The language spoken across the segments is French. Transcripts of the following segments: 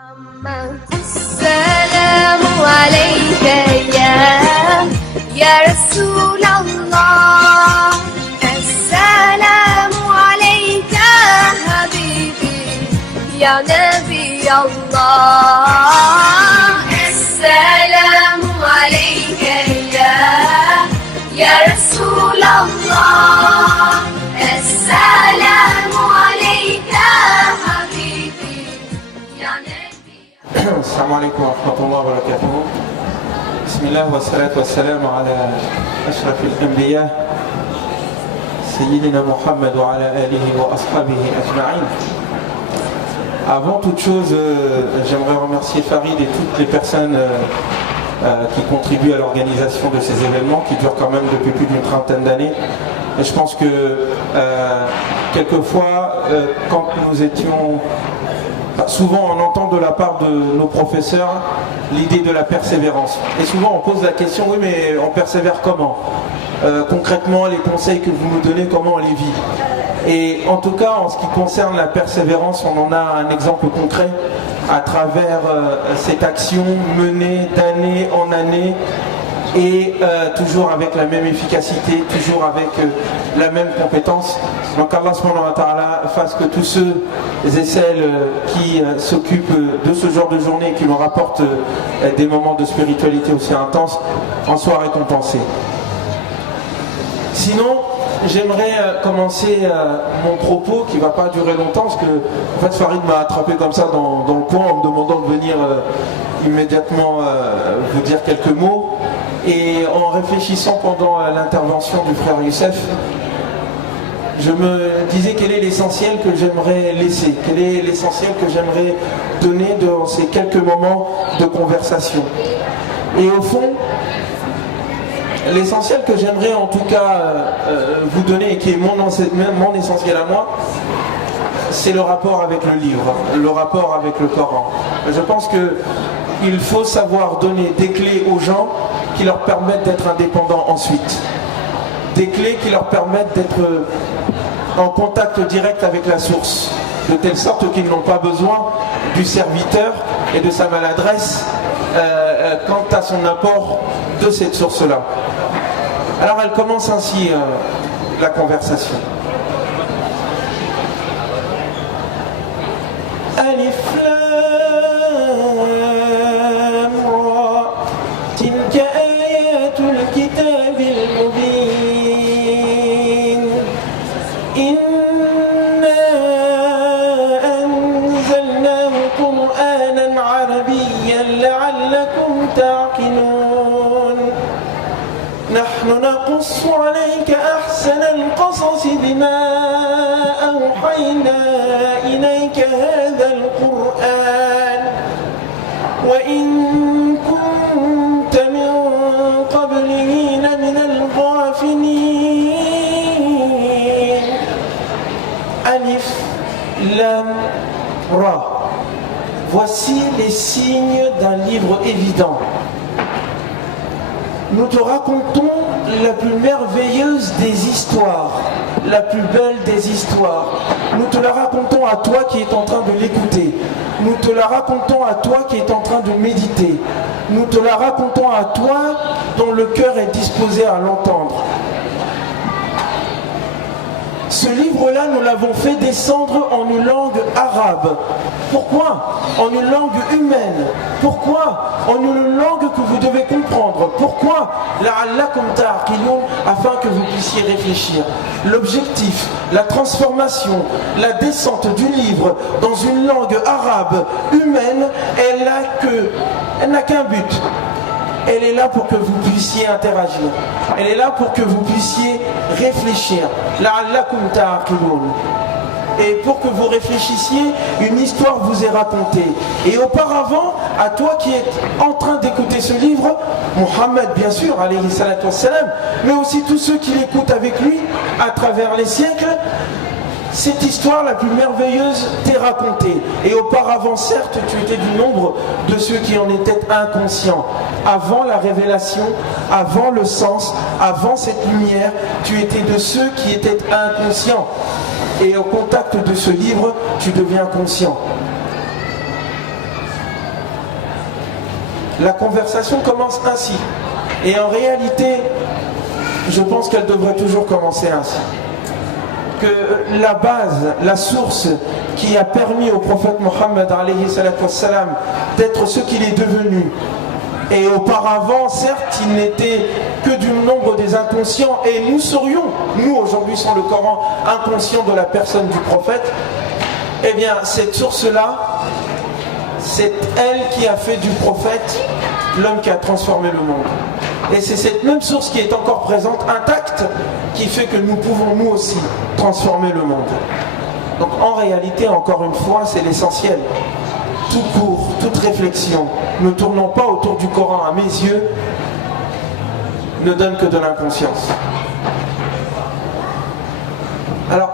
السلام عليك يا رسول الله السلام عليك حبيبي يا نبي الله السلام عليك يا رسول الله السلام عليك حبيبي يا نبي السلام عليكم ورحمة الله وبركاته. بسم الله والصلاة والسلام على أشرف الأنبياء سيدنا محمد وعلى آله وأصحابه أجمعين. Avant toute chose, j'aimerais remercier Farid et toutes les personnes qui contribuent à l'organisation de ces événements qui durent quand même depuis plus d'une trentaine d'années. Et je pense que quelquefois, quand nous étions... Souvent on entend de la part de nos professeurs l'idée de la persévérance. Et souvent on pose la question, oui mais on persévère comment ? Concrètement, les conseils que vous nous donnez, comment on les vit ? Et en tout cas, en ce qui concerne la persévérance, on en a un exemple concret à travers cette action menée d'année en année et toujours avec la même efficacité, toujours avec la même compétence. Donc Allah subhanahu wa ta'ala fasse que tous ceux et celles qui s'occupent de ce genre de journée, qui nous rapportent des moments de spiritualité aussi intenses, en soient récompensés. Sinon, j'aimerais commencer mon propos qui ne va pas durer longtemps parce que en fait Farid m'a attrapé comme ça dans le coin en me demandant de venir immédiatement vous dire quelques mots. Et en réfléchissant pendant l'intervention du frère Youssef, je me disais quel est l'essentiel que j'aimerais laisser, quel est l'essentiel que j'aimerais donner dans ces quelques moments de conversation. Et au fond, l'essentiel que j'aimerais en tout cas vous donner et qui est mon essentiel à moi, c'est le rapport avec le livre, le rapport avec le Coran. Je pense qu'il faut savoir donner des clés aux gens qui leur permettent d'être indépendants ensuite. Des clés qui leur permettent d'être en contact direct avec la source, de telle sorte qu'ils n'ont pas besoin du serviteur et de sa maladresse quant à son apport de cette source-là. Alors elle commence ainsi la conversation. Alif Lam Ra Tilka ayatul kitabil mubin Inna anzalnahu Qur'anan Arabiyyan la'allakum ta'qilun نحن نقص عليك أحسن القصص بما أوحينا إليك هذا القرآن وإن كنت من قبله لمن الغافلين Alif Lam Ra. Voici les signes d'un livre évident. Nous te racontons la plus merveilleuse des histoires, la plus belle des histoires. Nous te la racontons à toi qui es en train de l'écouter. Nous te la racontons à toi qui es en train de méditer. Nous te la racontons à toi dont le cœur est disposé à l'entendre. Ce livre-là, nous l'avons fait descendre en une langue arabe. Pourquoi ? En une langue humaine. Pourquoi ? En une langue que vous devez comprendre. Pourquoi ? La'allakum ta'qilun, afin que vous puissiez réfléchir. L'objectif, la transformation, la descente du livre dans une langue arabe humaine, elle n'a qu'un but. Elle est là pour que vous puissiez interagir. Elle est là pour que vous puissiez réfléchir. La'allakum ta'qilun. Et pour que vous réfléchissiez, une histoire vous est racontée. Et auparavant, à toi qui es en train d'écouter ce livre, Mohammed bien sûr, alayhi salatu wassalam, mais aussi tous ceux qui l'écoutent avec lui à travers les siècles, cette histoire la plus merveilleuse t'est racontée. Et auparavant, certes, tu étais du nombre de ceux qui en étaient inconscients. Avant la révélation, avant le sens, avant cette lumière, tu étais de ceux qui étaient inconscients. Et au contact de ce livre, tu deviens conscient. La conversation commence ainsi. Et en réalité, je pense qu'elle devrait toujours commencer ainsi. Que la base, la source qui a permis au prophète Mohammed alayhi salatu wassalam d'être ce qu'il est devenu. Et auparavant, certes, il n'était que du nombre des inconscients. Et nous serions, nous aujourd'hui sans le Coran, inconscients de la personne du prophète. Eh bien, cette source-là, c'est elle qui a fait du prophète l'homme qui a transformé le monde. Et c'est cette même source qui est encore présente, intacte, qui fait que nous pouvons nous aussi transformer le monde. Donc en réalité, encore une fois, c'est l'essentiel. Tout court, toute réflexion, ne tournant pas autour du Coran à mes yeux, ne donne que de l'inconscience. Alors,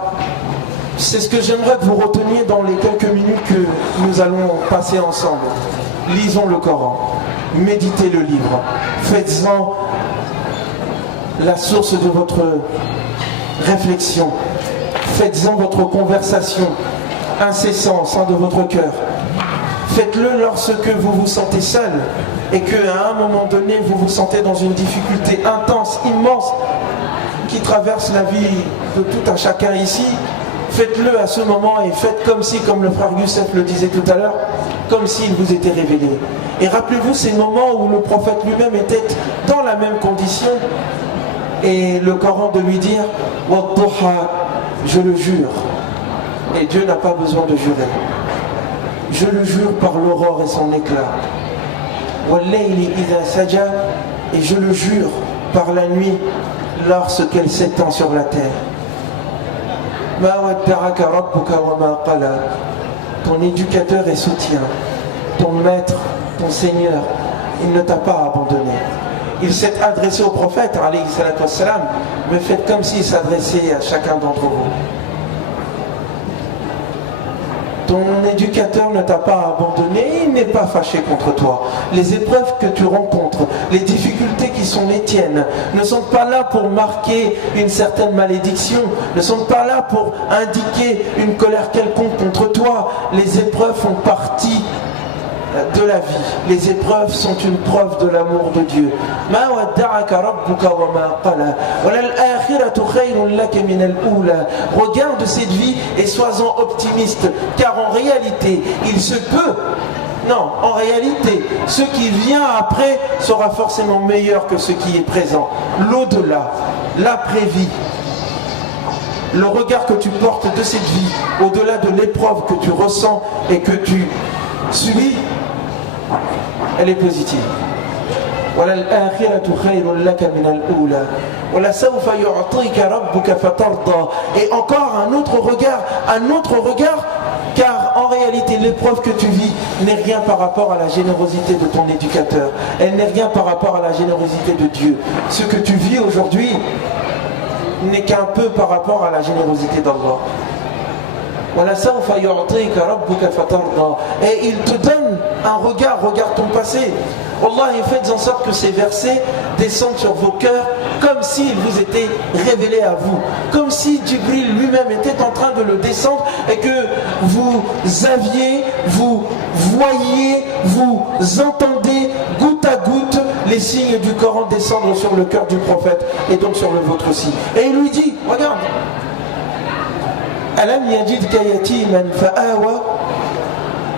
c'est ce que j'aimerais que vous reteniez dans les quelques minutes que nous allons passer ensemble. Lisons le Coran, méditez le livre, faites-en la source de votre réflexion, faites-en votre conversation incessante au sein de votre cœur. Faites-le lorsque vous vous sentez seul et qu'à un moment donné vous vous sentez dans une difficulté intense, immense, qui traverse la vie de tout un chacun ici. Faites-le à ce moment et faites comme si, comme le frère Youssef le disait tout à l'heure, comme s'il vous était révélé. Et rappelez-vous ces moments où le prophète lui-même était dans la même condition et le Coran de lui dire « Wadduha » je le jure. Et Dieu n'a pas besoin de jurer. Je le jure par l'aurore et son éclat. « Wallayli idha saja » et je le jure par la nuit lorsqu'elle s'étend sur la terre. Ma wadda'aka rabbuka wa ma qala. Ton éducateur et soutien, ton maître, ton Seigneur, il ne t'a pas abandonné. Il s'est adressé au prophète, alayhi salatu wassalam, mais faites comme s'il s'adressait à chacun d'entre vous. Ton éducateur ne t'a pas abandonné, il n'est pas fâché contre toi. Les épreuves que tu rencontres, les difficultés qui sont les tiennes, ne sont pas là pour marquer une certaine malédiction, ne sont pas là pour indiquer une colère quelconque contre toi. Les épreuves font partie de la vie. Les épreuves sont une preuve de l'amour de Dieu. Ma wadda'aka rabbuka wa ma qala. Walal akhiratu khayrun laka min al-ula. Regarde cette vie et sois-en optimiste, car en réalité, il se peut. Non, en réalité, ce qui vient après sera forcément meilleur que ce qui est présent. L'au-delà, l'après-vie, le regard que tu portes de cette vie, au-delà de l'épreuve que tu ressens et que tu subis, elle est positive. Et encore un autre regard, car en réalité l'épreuve que tu vis n'est rien par rapport à la générosité de ton éducateur, elle n'est rien par rapport à la générosité de Dieu. Ce que tu vis aujourd'hui n'est qu'un peu par rapport à la générosité d'Allah. Et il te donne un regard, regarde ton passé. Wallahi, faites en sorte que ces versets descendent sur vos cœurs comme s'ils vous étaient révélés à vous, comme si Djibril lui-même était en train de le descendre et que vous aviez, vous voyez, vous entendez goutte à goutte les signes du Coran descendre sur le cœur du prophète et donc sur le vôtre aussi. Et il lui dit, regarde, Alam yajidka yatiman fa'awa,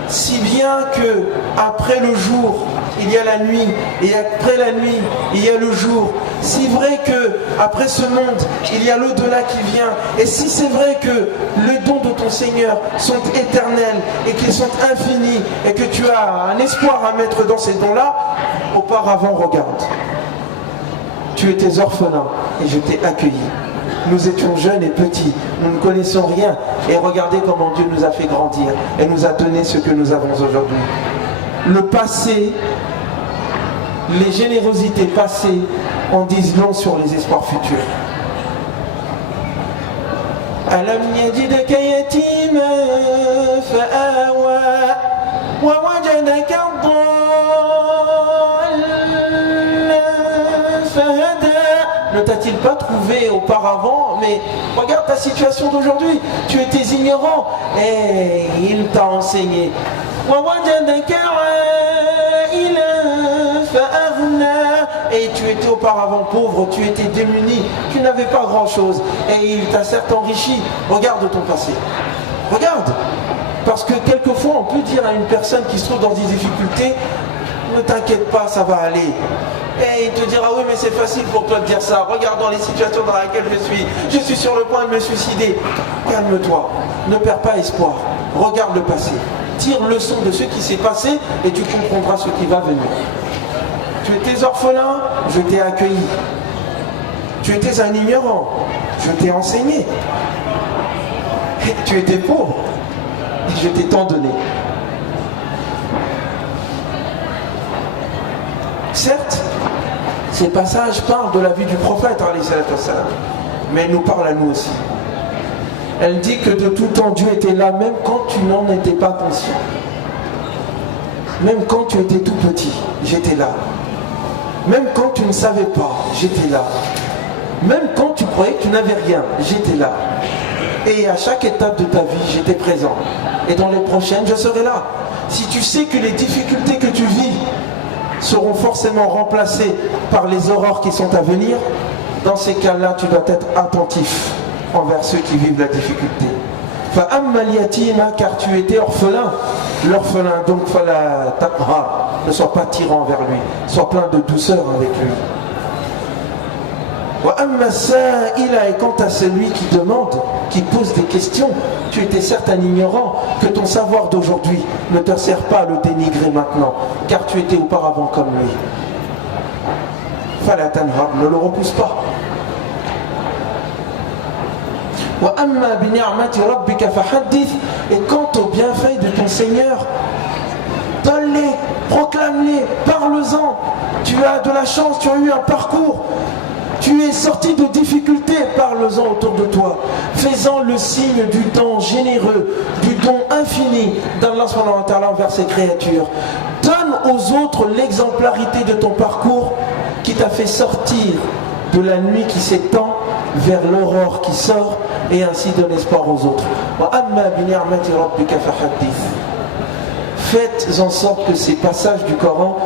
si bien que après le jour il y a la nuit et après la nuit il y a le jour, si vrai que après ce monde il y a l'au-delà qui vient, et si c'est vrai que les dons de ton Seigneur sont éternels et qu'ils sont infinis et que tu as un espoir à mettre dans ces dons-là, auparavant regarde, tu étais orphelin et je t'ai accueilli. Nous étions jeunes et petits, nous ne connaissions rien, et regardez comment Dieu nous a fait grandir et nous a donné ce que nous avons aujourd'hui. Le passé, les générosités passées en disent long sur les espoirs futurs. Alam yajidka yatiman fa'awa wa wajadaka ne t'a-t-il pas trouvé auparavant? Mais regarde ta situation d'aujourd'hui. Tu étais ignorant et il t'a enseigné. et tu étais auparavant pauvre, tu étais démuni, tu n'avais pas grand-chose et il t'a certes enrichi. Regarde ton passé. Regarde. Parce que quelquefois on peut dire à une personne qui se trouve dans des difficultés, ne t'inquiète pas, ça va aller. Et il te dira, oui mais c'est facile pour toi de dire ça, regarde dans les situations dans lesquelles je suis sur le point de me suicider. Calme-toi, ne perds pas espoir, regarde le passé, tire leçon de ce qui s'est passé et tu comprendras ce qui va venir. Tu étais orphelin, je t'ai accueilli. Tu étais un ignorant, je t'ai enseigné. Et tu étais pauvre, et je t'ai tant donné. Certes, ces passages parlent de la vie du prophète, mais elle nous parle à nous aussi. Elle dit que de tout temps, Dieu était là, même quand tu n'en étais pas conscient. Même quand tu étais tout petit, j'étais là. Même quand tu ne savais pas, j'étais là. Même quand tu croyais que tu n'avais rien, j'étais là. Et à chaque étape de ta vie, j'étais présent. Et dans les prochaines, je serai là. Si tu sais que les difficultés que tu vis seront forcément remplacées par les aurores qui sont à venir, dans ces cas-là, tu dois être attentif envers ceux qui vivent la difficulté. Car tu étais orphelin. L'orphelin, donc, ne sois pas tyran envers lui, sois plein de douceur avec lui. Et quant à celui qui demande, qui pose des questions, tu étais certes un ignorant, que ton savoir d'aujourd'hui ne te sert pas à le dénigrer maintenant, car tu étais auparavant comme lui. Ne le repousse pas. Et quant aux bienfaits de ton Seigneur, donne-les, proclame-les, parle-en. Tu as de la chance, tu as eu un parcours. Tu es sorti de difficultés, parle-en autour de toi. Fais-en le signe du don généreux, du don infini d'Allah subhanahu wa ta'ala envers ses créatures. Donne aux autres l'exemplarité de ton parcours qui t'a fait sortir de la nuit qui s'étend vers l'aurore qui sort et ainsi donne espoir aux autres. Faites en sorte que ces passages du Coran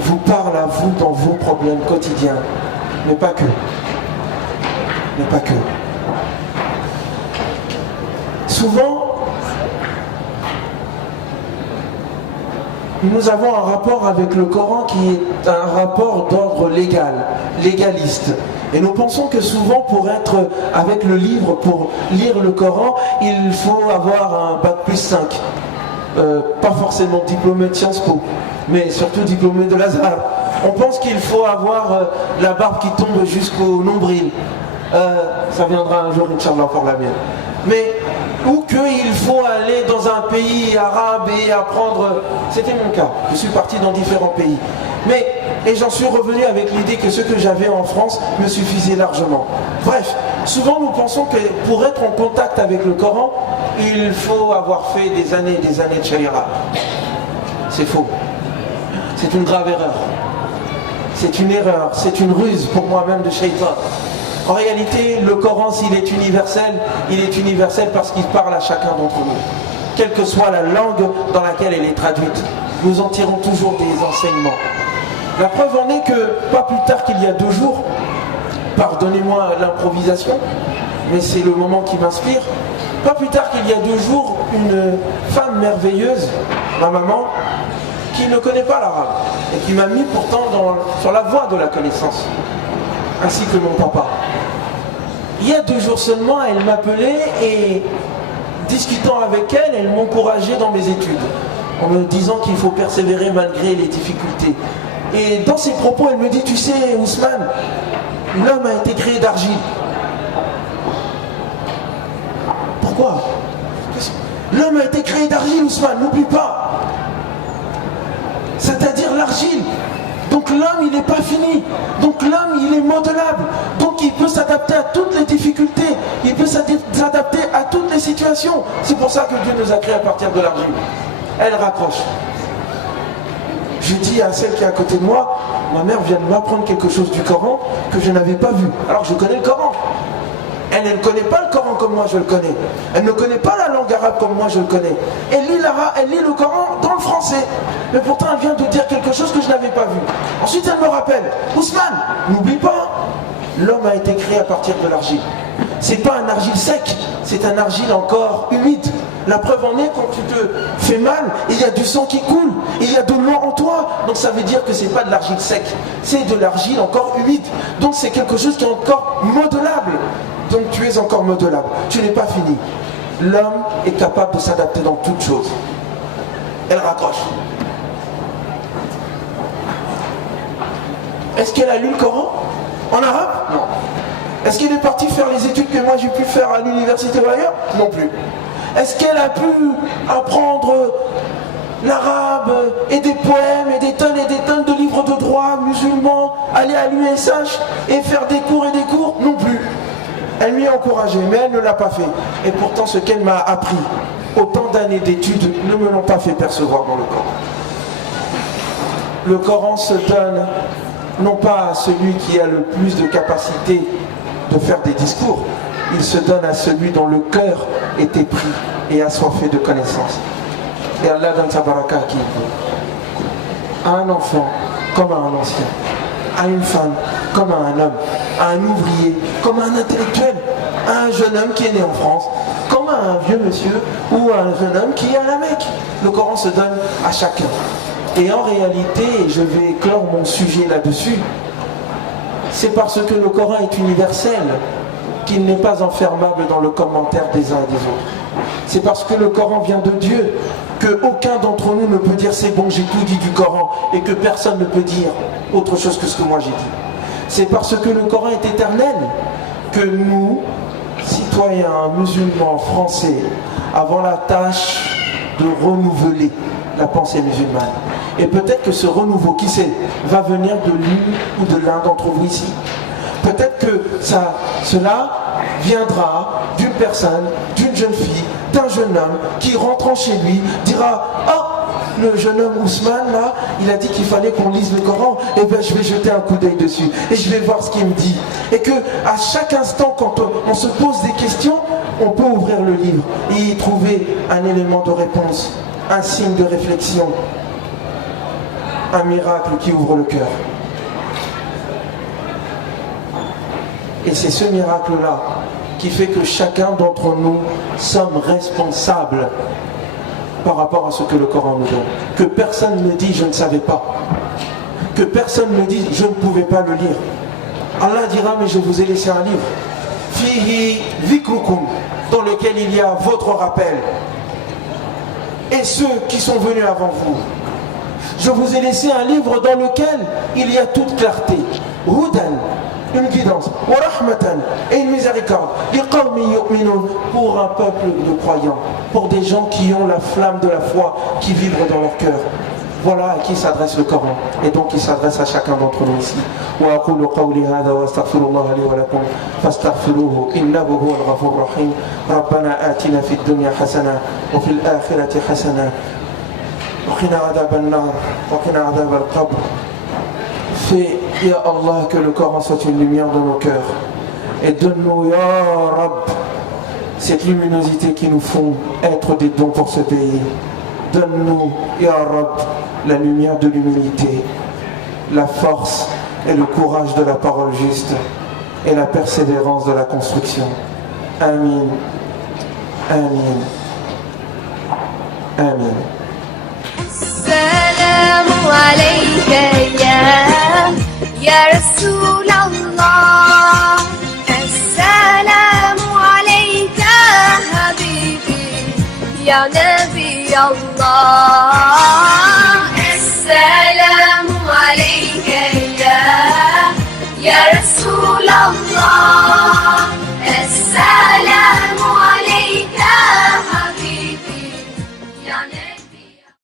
vous parlent à vous dans vos problèmes quotidiens. Mais pas que. Mais pas que. Souvent, nous avons un rapport avec le Coran qui est un rapport d'ordre légal, légaliste. Et nous pensons que souvent pour être avec le livre, pour lire le Coran, il faut avoir un bac plus 5. Pas forcément diplômé de Sciences Po, mais surtout diplômé de l'Azhar. On pense qu'il faut avoir la barbe qui tombe jusqu'au nombril. Ça viendra un jour, Inch'Allah, pour la mienne. Mais, ou qu'il faut aller dans un pays arabe et apprendre... C'était mon cas. Je suis parti dans différents pays. Et j'en suis revenu avec l'idée que ce que j'avais en France me suffisait largement. Bref, souvent nous pensons que pour être en contact avec le Coran, il faut avoir fait des années et des années de sharia. C'est faux. C'est une grave erreur. C'est une erreur, c'est une ruse pour moi-même de shaitan. En réalité, le Coran, s'il est universel parce qu'il parle à chacun d'entre nous. Quelle que soit la langue dans laquelle elle est traduite, nous en tirons toujours des enseignements. La preuve en est que, pas plus tard qu'il y a 2 jours, pardonnez-moi l'improvisation, mais c'est le moment qui m'inspire, pas plus tard qu'il y a 2 jours, une femme merveilleuse, ma maman, qui ne connaît pas l'arabe, et qui m'a mis pourtant sur la voie de la connaissance, ainsi que mon papa. Il y a 2 jours seulement, elle m'appelait et, discutant avec elle, elle m'encourageait dans mes études, en me disant qu'il faut persévérer malgré les difficultés. Et dans ses propos, elle me dit, tu sais, Ousmane, l'homme a été créé d'argile. Pourquoi? L'homme a été créé d'argile, Ousmane, n'oublie pas. C'est-à-dire l'argile. Donc l'homme, il n'est pas fini. Donc l'homme, il est modelable. Donc il peut s'adapter à toutes les difficultés. Il peut s'adapter à toutes les situations. C'est pour ça que Dieu nous a créés à partir de l'argile. Elle raccroche. Je dis à celle qui est à côté de moi, ma mère vient de m'apprendre quelque chose du Coran que je n'avais pas vu. Alors je connais le Coran. Elle ne connaît pas le Coran comme moi je le connais. Elle ne connaît pas la langue arabe comme moi je le connais. Elle lit le Coran dans le français. Mais pourtant elle vient de dire quelque quelque chose que je n'avais pas vu. Ensuite, elle me rappelle, Ousmane, n'oublie pas, l'homme a été créé à partir de l'argile. C'est pas un argile sec, c'est un argile encore humide. La preuve en est, quand tu te fais mal, il y a du sang qui coule, il y a de l'eau en toi. Donc ça veut dire que c'est pas de l'argile sec, c'est de l'argile encore humide. Donc c'est quelque chose qui est encore modelable. Donc tu es encore modelable, tu n'es pas fini. L'homme est capable de s'adapter dans toutes choses. Elle raccroche. Est-ce qu'elle a lu le Coran en arabe? Non. Est-ce qu'elle est partie faire les études que moi j'ai pu faire à l'université ou ailleurs? Non plus. Est-ce qu'elle a pu apprendre l'arabe et des poèmes et des tonnes de livres de droit musulmans, aller à l'USH et faire des cours et des cours? Non plus. Elle m'y a encouragé, mais elle ne l'a pas fait. Et pourtant, ce qu'elle m'a appris, autant d'années d'études, ne me l'ont pas fait percevoir dans le Coran. Le Coran se donne non pas à celui qui a le plus de capacité de faire des discours, il se donne à celui dont le cœur est épris et assoiffé de connaissances. Et Allah donne sa baraka à qui il veut. À un enfant comme à un ancien, à une femme comme à un homme, à un ouvrier comme à un intellectuel, à un jeune homme qui est né en France, comme à un vieux monsieur ou à un jeune homme qui est à la Mecque. Le Coran se donne à chacun. Et en réalité, je vais clore mon sujet là-dessus, c'est parce que le Coran est universel qu'il n'est pas enfermable dans le commentaire des uns et des autres. C'est parce que le Coran vient de Dieu qu'aucun d'entre nous ne peut dire c'est bon, j'ai tout dit du Coran, et que personne ne peut dire autre chose que ce que moi j'ai dit. C'est parce que le Coran est éternel que nous, citoyens musulmans français, avons la tâche de renouveler la pensée musulmane. Et peut-être que ce renouveau, qui sait, va venir de l'une ou de l'un d'entre vous ici. Peut-être que cela viendra d'une personne, d'une jeune fille, d'un jeune homme qui rentrant chez lui dira « Oh, le jeune homme Ousmane là, il a dit qu'il fallait qu'on lise le Coran, et bien je vais jeter un coup d'œil dessus et je vais voir ce qu'il me dit. » Et que à chaque instant, quand on se pose des questions, on peut ouvrir le livre et y trouver un élément de réponse, un signe de réflexion, un miracle qui ouvre le cœur. Et c'est ce miracle-là qui fait que chacun d'entre nous sommes responsables par rapport à ce que le Coran nous donne. Que personne ne dit « je ne savais pas ». Que personne ne dit « je ne pouvais pas le lire ». Allah dira « mais je vous ai laissé un livre ». « Fihi vikrukum » dans lequel il y a votre rappel. Et ceux qui sont venus avant vous. Je vous ai laissé un livre dans lequel il y a toute clarté. Hudan, une guidance. Wa rahmatan, et une miséricorde. Liqawmi yu'minun, pour un peuple de croyants. Pour des gens qui ont la flamme de la foi qui vibre dans leur cœur. Voilà à qui s'adresse le Coran. Et donc il s'adresse à chacun d'entre nous ici. Wa aqulu qawli hadha wa astaghfirullah li wa lakum fastaghfiruhu innahu huwal ghafurur rahim. Rabbana atina fid dunya hasana wa fil akhirati hasana. وقنا عذاب النار وقنا عذاب القبر. Fais, Ya Allah, que le Coran soit une lumière dans nos cœurs. Et donne-nous, Ya Rab, cette luminosité qui nous font être des dons pour ce pays. Donne-nous, Ya Rab, la lumière de l'humilité, la force et le courage de la parole juste et la persévérance de la construction. Amin. Amin. Amin. السلام عليك يا رسول الله السلام عليك حبيبي يا نبي الله السلام عليك يا رسول الله